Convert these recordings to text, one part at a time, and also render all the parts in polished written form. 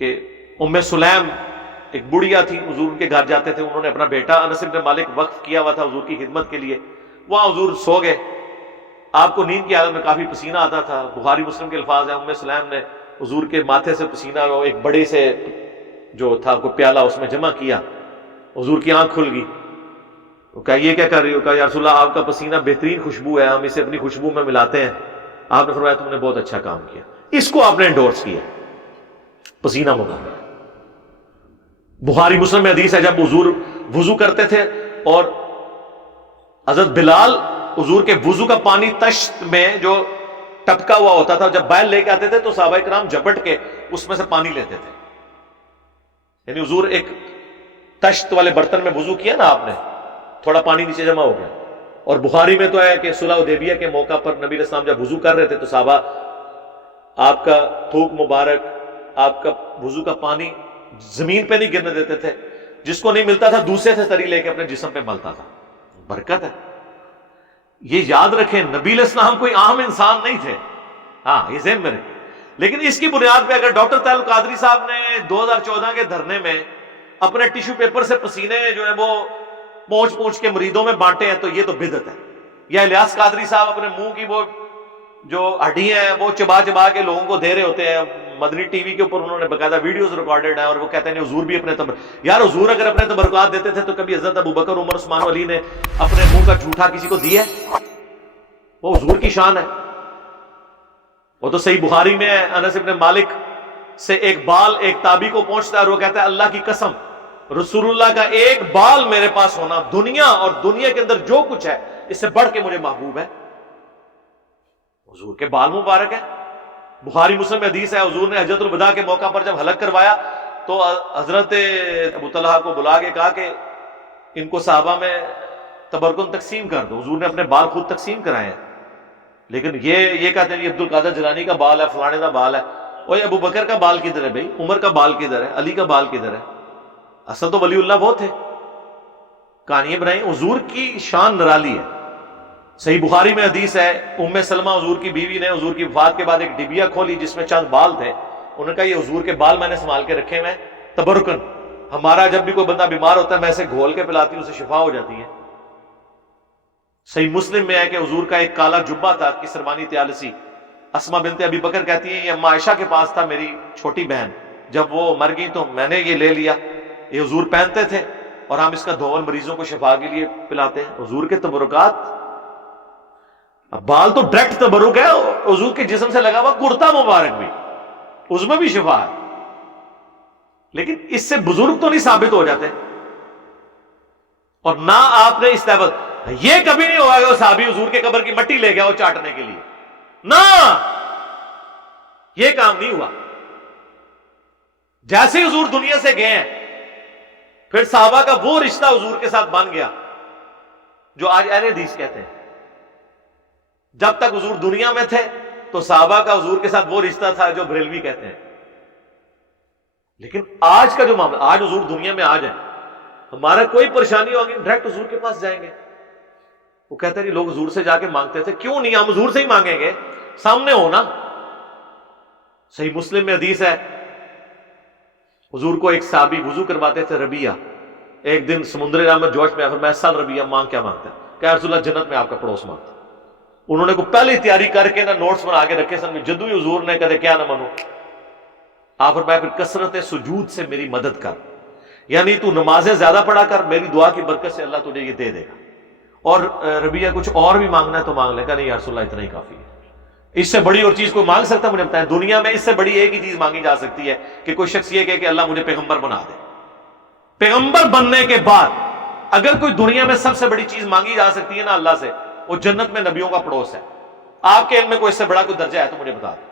کہ ام سلیم ایک بڑھیا تھی، حضور کے گھر جاتے تھے، انہوں نے اپنا بیٹا انس بن مالک وقف کیا ہوا تھا حضور کی خدمت کے لیے، وہاں حضور سو گئے، آپ کو نیند کی حالت میں کافی پسینہ آتا تھا، بخاری مسلم کے الفاظ ہیں ام سلیم نے حضور کے ماتھے سے پسینہ ایک بڑے سے جو تھا کوئی پیالہ اس میں جمع کیا، حضور کی آنکھ کھل گئی، وہ کہا یہ کیا کر رہی ہو؟ کہا یا رسول اللہ آپ کا پسینہ بہترین خوشبو ہے، ہم اسے اپنی خوشبو میں ملاتے ہیں۔ آپ نے فرمایا تم نے بہت اچھا کام کیا، اس کو آپ نے انڈورس کیا، پسینہ مبارک۔ بخاری مسلم میں حدیث ہے جب حضور وضو کرتے تھے اور حضرت بلال حضور کے وضو کا پانی تشت میں جو ٹپکا ہوا ہوتا تھا، جب بیل لے کے آتے تھے تو صحابہ کرام جھپٹ کے اس میں سے پانی لیتے تھے، یعنی حضور ایک تشت والے برتن میں وضو کیا نا آپ نے، تھوڑا پانی نیچے جمع ہو گیا، اور بخاری میں تو ہے کہ صلح حدیبیہ کے موقع پر نبی علیہ السلام جب وضو کر رہے تھے تو صحابہ آپ کا تھوک مبارک، آپ کا وضو کا پانی زمین پہ نہیں گرنے دیتے تھے، جس کو نہیں ملتا تھا دوسرے سے تری لے کے اپنے جسم پہ ملتا تھا، برکت ہے۔ یہ یاد رکھیں نبی علیہ السلام کوئی عام انسان نہیں تھے، ہاں یہ ذہن میں رکھیں، لیکن اس کی بنیاد پہ اگر ڈاکٹر طاہر القادری صاحب نے 2014 کے دھرنے میں اپنے ٹیشو پیپر سے پسینے جو ہے وہ پونچھ پونچھ کے مریدوں میں بانٹے ہیں تو یہ تو بدعت ہے، یا الیاس قادری صاحب اپنے منہ کی وہ جو ہڈی ہیں وہ چبا چبا کے لوگوں کو دے رہے ہوتے ہیں، مدنی ٹی وی کے اوپر انہوں نے باقاعدہ ویڈیوز ریکارڈڈ ہیں، اور وہ کہتے ہیں حضور بھی اپنے یار حضور اگر اپنے تبرکات دیتے تھے تو کبھی حضرت ابوبکر عمر عثمان علی نے اپنے منہ کا جھوٹا کسی کو دیا ہے؟ وہ حضور کی شان ہے۔ وہ تو صحیح بخاری میں ہے، انس بن مالک سے ایک بال ایک تابی کو پہنچتا ہے اور وہ کہتا ہے اللہ کی قسم رسول اللہ کا ایک بال میرے پاس ہونا دنیا اور دنیا کے اندر جو کچھ ہے اس سے بڑھ کے مجھے محبوب ہے۔ حضور کے بال مبارک ہے۔ بخاری مسلم میں حدیث ہے حضور نے حجۃ الوداع کے موقع پر جب حلق کروایا تو حضرت ابو طلحہ کو بلا کے کہا کہ ان کو صحابہ میں تبرکن تقسیم کر دو، حضور نے اپنے بال خود تقسیم کرائے ہیں، لیکن یہ کہتے ہیں یہ عبد القادر جیلانی کا بال ہے، فلانے کا بال ہے، اور ابو بکر کا بال کدھر ہے بھائی، عمر کا بال کدھر ہے، علی کا بال کدھر ہے؟ اصل تو ولی اللہ وہ تھے، کہانیاں بنائی۔ حضور کی شان نرالی ہے۔ صحیح بخاری میں حدیث ہے ام سلمہ حضور کی بیوی نے حضور کی وفات کے بعد ایک ڈبیا کھولی جس میں چند بال تھے، انہوں نے کہا یہ حضور کے بال میں نے سنبھال کے رکھے ہوئے ہیں تبرکن، ہمارا جب بھی کوئی بندہ بیمار ہوتا ہے میں اسے گھول کے پلاتی ہوں اسے شفا ہو جاتی ہے۔ صحیح مسلم میں ہے کہ حضور کا ایک کالا جبہ تھا کسروانی طیالسی، اسما بنت ابی بکر کہتی ہے یہ اما عائشہ کے پاس تھا میری چھوٹی بہن، جب وہ مر گئی تو میں نے یہ لے لیا، یہ حضور پہنتے تھے اور ہم اس کا دھول مریضوں کو شفا کے لیے پلاتے ہیں۔ حضور کے تبرکات، اب بال تو ڈائریکٹ تبرک ہے، حضور کے جسم سے لگا ہوا کرتا مبارک بھی اس میں بھی شفا ہے، لیکن اس سے بزرگ تو نہیں ثابت ہو جاتے، اور نہ آپ نے اس لیول یہ کبھی نہیں ہوا کہ وہ صحابی حضور کے قبر کی مٹی لے گیا وہ چاٹنے کے لیے، نہ یہ کام نہیں ہوا۔ جیسے حضور دنیا سے گئے ہیں پھر صحابہ کا وہ رشتہ حضور کے ساتھ بن گیا جو آج اہل حدیث کہتے ہیں۔ جب تک حضور دنیا میں تھے تو صحابہ کا حضور کے ساتھ وہ رشتہ تھا جو بریلوی کہتے ہیں، لیکن آج کا جو معاملہ، آج حضور دنیا میں آ جائیں، ہمارا کوئی پریشانی ہوگی ڈائریکٹ حضور کے پاس جائیں گے۔ وہ کہتے ہیں لوگ حضور سے جا کے مانگتے تھے، کیوں نہیں، ہم حضور سے ہی مانگیں گے، سامنے ہونا۔ صحیح مسلم میں حدیث ہے حضور کو ایک صحابی وضو کرواتے تھے ربیہ، ایک دن سمندر رحمت جوش میں فرمایا سال ربیہ مانگ کیا مانگتا ہے؟ کہ رسول اللہ جنت میں آپ کا پڑوس مانگتا۔ انہوں نے کو پہلے تیاری کر کے نہ نوٹس بنا کے رکھے سن، جدو ہی حضور نے کہتے کیا نہ منو، آپ فرمایا پھر کثرت سجود سے میری مدد کر، یعنی تو نمازیں زیادہ پڑھا کر، میری دعا کی برکت سے اللہ تجھے یہ دے دے گا، اور ربیہ کچھ اور بھی مانگنا ہے تو مانگ لے گا، نہیں یا رسول اللہ اتنا ہی کافی ہے، اس سے بڑی اور چیز کوئی مانگ سکتا ہے؟ مجھے بتائیں دنیا میں اس سے بڑی ایک ہی چیز مانگی جا سکتی ہے کہ کوئی شخص یہ کہے کہ اللہ مجھے پیغمبر بنا دے۔ پیغمبر بننے کے بعد اگر کوئی دنیا میں سب سے بڑی چیز مانگی جا سکتی ہے نا اللہ سے، وہ جنت میں نبیوں کا پڑوس ہے۔ آپ کے علم میں کوئی اس سے بڑا کوئی درجہ ہے تو مجھے بتا دیں۔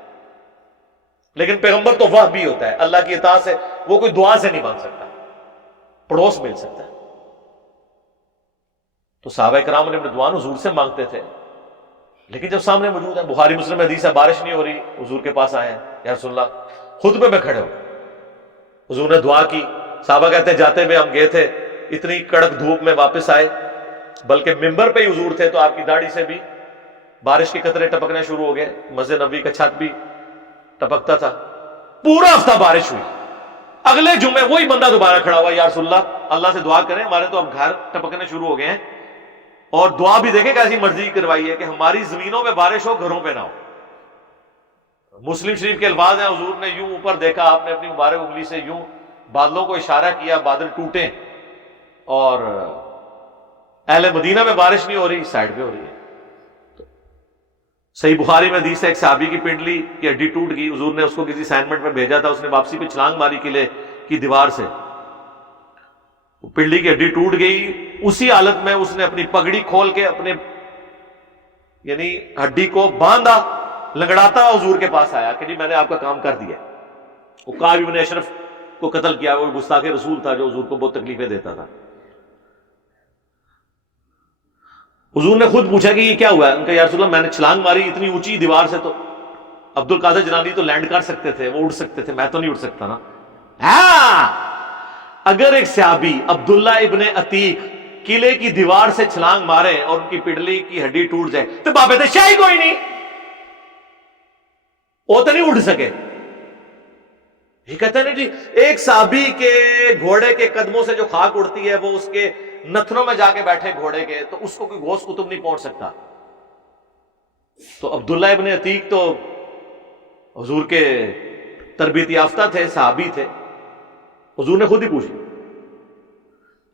لیکن پیغمبر تو وہ بھی ہوتا ہے اللہ کی اطاعت سے، وہ کوئی دعا سے نہیں مانگ سکتا، پڑوس مل سکتا ہے۔ تو صحابہ کرام نے اپنے دعا حضور سے مانگتے تھے، لیکن جب سامنے موجود ہے، بخاری مسلم میں حدیث ہے بارش نہیں ہو رہی، حضور کے پاس آئے ہیں یا رسول اللہ خطبے میں کھڑے ہو، حضور نے دعا کی، صحابہ کہتے ہیں جاتے ہوئے ہم گئے تھے اتنی کڑک دھوپ میں واپس آئے، بلکہ ممبر پہ ہی حضور تھے تو آپ کی داڑھی سے بھی بارش کے قطرے ٹپکنے شروع ہو گئے، مسجد نبوی کا چھت بھی ٹپکتا تھا، پورا ہفتہ بارش ہوئی، اگلے جمعے وہی بندہ دوبارہ کھڑا ہوا، یا رسول اللہ سے دعا کریں، ہمارے تو اب گھر ٹپکنے شروع ہو گئے ہیں، اور دعا بھی دیکھیں کیسی مرضی کروائی ہے کہ ہماری زمینوں میں بارش ہو، گھروں پہ نہ ہو۔ مسلم شریف کے الفاظ ہیں، حضور نے یوں اوپر دیکھا، آپ نے اپنی مبارک انگلی سے یوں بادلوں کو اشارہ کیا، بادل ٹوٹے، اور اہل مدینہ میں بارش نہیں ہو رہی، سائڈ پہ ہو رہی ہے۔ صحیح بخاری میں حدیث ہے، ایک صحابی کی پنڈلی کی ہڈی ٹوٹ گئی، حضور نے اس کو کسی اسائنمنٹ میں بھیجا تھا، اس نے واپسی پہ چھلانگ ماری قلعے کی دیوار سے، پنڈلی کی ہڈی ٹوٹ گئی، اسی حالت میں اس نے اپنی پگڑی کھول کے اپنے یعنی ہڈی کو باندھا، لنگڑاتا حضور کے پاس آیا کہ جی میں نے آپ کا کام کر دیا۔ وہ کعب بن اشرف کو قتل کیا، وہ گستاخ رسول تھا جو حضور کو بہت تکلیفیں دیتا تھا۔ حضور نے خود پوچھا کہ یہ کیا ہوا ہے؟ ان کا یا رسول اللہ میں نے چھلانگ ماری اتنی اونچی دیوار سے، تو عبد القادر جیلانی تو لینڈ کر سکتے تھے، وہ اڑ سکتے تھے، میں تو نہیں اڑ سکتا نا۔ ہاں، اگر ایک صحابی عبداللہ ابن عتیق قلعے کی دیوار سے چھلانگ مارے اور ان کی پنڈلی کی ہڈی ٹوٹ جائے تو بابے تو شاہی کوئی نہیں، وہ تو نہیں اڑ سکے۔ یہ کہتے ہیں جی ایک صحابی کے گھوڑے کے قدموں سے جو خاک اڑتی ہے وہ اس کے نتنوں میں جا کے بیٹھے گھوڑے کے، تو اس کو کوئی غوث قطب نہیں پہنچ سکتا۔ تو عبداللہ ابن عتیق تو حضور کے تربیت یافتہ تھے، صحابی تھے، حضور نے خود ہی پوچھا،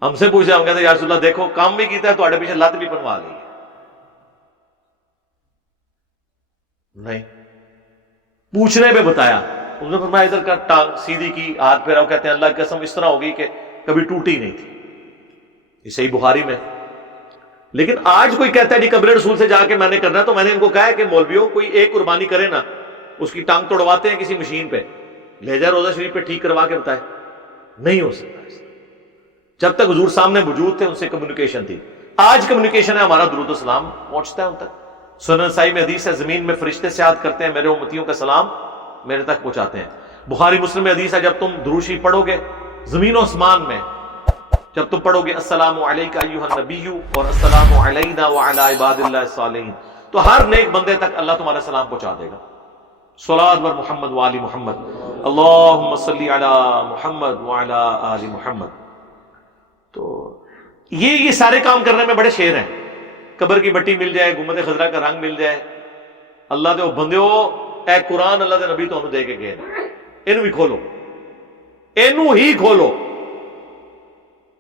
ہم سے پوچھا، ہم کہتے ہیں یا رسول اللہ دیکھو کام بھی کیتا ہے، تھوڑے پیچھے لت بھی بنوا لی ہے۔ نہیں، پوچھنے پہ بتایا، انہوں نے فرمایا ادھر کا ٹانگ سیدھی کی، ہاتھ پھیرا، کہتے ہیں اللہ کی قسم اس طرح ہوگی کہ کبھی ٹوٹی نہیں تھی۔ یہ صحیح بخاری میں۔ لیکن آج کوئی کہتا ہے جی قبر رسول سے جا کے میں نے کرنا، تو میں نے ان کو کہا ہے کہ مولویوں کوئی ایک قربانی کرے نا، اس کی ٹانگ توڑواتے ہیں کسی مشین پہ، لے جائے روضہ شریف پہ ٹھیک کروا کے بتائے، نہیں ہو سکتا ایسا۔ جب تک حضور سامنے موجود تھے ان سے کمیونیکیشن تھی۔ آج کمیونیکیشن ہے، ہمارا درود و سلام پہنچتا ہے ان تک۔ سنن نسائی میں حدیث ہے زمین میں فرشتے سیاحت کرتے ہیں، میرے امتیوں کا سلام میرے تک پہنچاتے ہیں۔ بخاری مسلم میں حدیث ہے جب تم درود شریف پڑھو گے زمین و آسمان میں، جب تم پڑھو گے السلام علیکہ ایھا النبی اور السلام علینا وعلی عباد اللہ الصالحین، تو ہر نیک بندے تک اللہ تمہارا سلام پہنچا دے گا۔ صلوات بر محمد وآل محمد، اللہم صلی علی محمد وعلی آل محمد۔ تو یہ سارے کام کرنے میں بڑے شیر ہیں۔ قبر کی مٹی مل جائے، گنبد خضرا کا رنگ مل جائے، اللہ دے بندیو اے قرآن اللہ دے نبی تو دے کے گئے، اینو بھی کھولو، اینو ہی کھولو۔